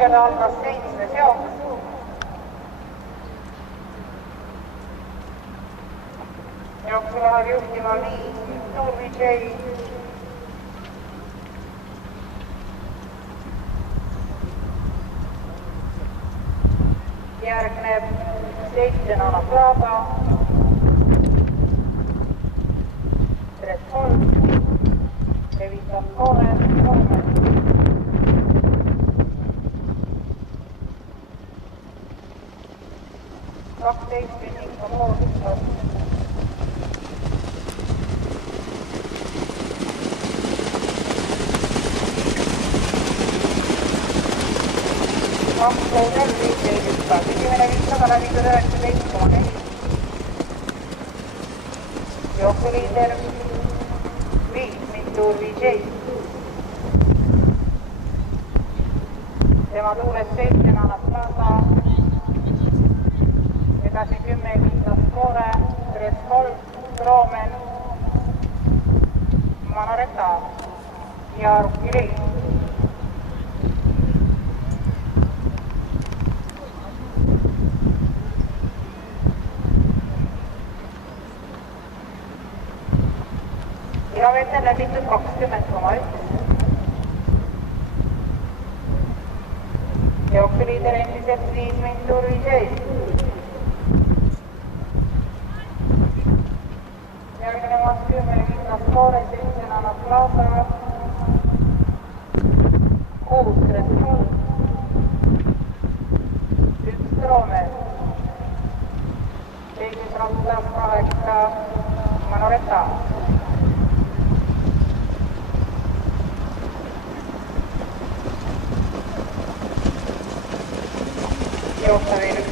keskel algas 7. seos. Jooksu läheb juhtima 5 Turvitšei. Järgneb 7 Anaplata. Tresol. Evitas Kone. 12 Nikko Moodustas. Jooksuliider 5 Turvitšei. Tema tuules 7 Anaplata. Edasi 10 Vitas Kore, Tresol, Roomen, Manareta ja Rukkiliin. Iravete läbitud 20,1. Jooksuliider endiselt 5 Turvitšei. Järgnemas 10 Vitas Kore, 7 Anaplata, 6 Tresol, 1 Roomen, 7 Rattas, 8 Manareta. Jooksa veel 1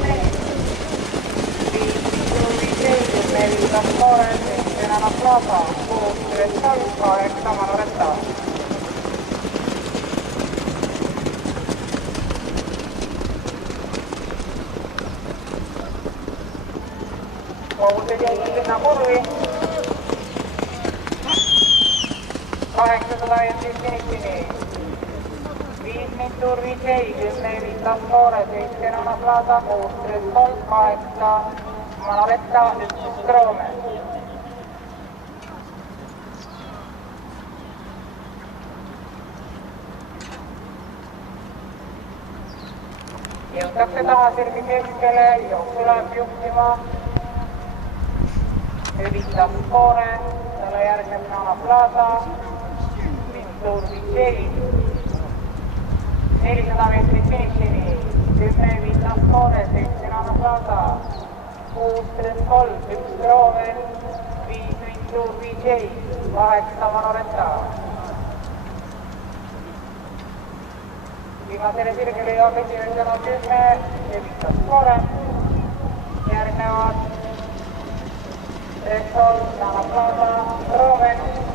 Turvitšei, 10 Vitas Kore, 7 Anaplata, 6 Tresol, 8 Manareta. Koogused jäid sinna kurvi. 800 jõudis finishini. 5 Turvitšei, 10 Vitas Kore, 7 Anaplata, 6 Tresol, 8 Manareta, 1 Roomen. Jõutakse taha sirgi keskele, jooksu läheb juhtima Vitas Kore, talle järgneb Anaplata, 5 Turvitšei, 400 meetrit finishini, 10 Vitas Kore, 7 Anaplata, 6 Tresol, 1 Roomen, 5 Turvitšei, 8 Manareta. Viimasele sirgele jõuab esimesena 10 Vitas Kore. Järgnevad Tresol, Anaplata, Roomen.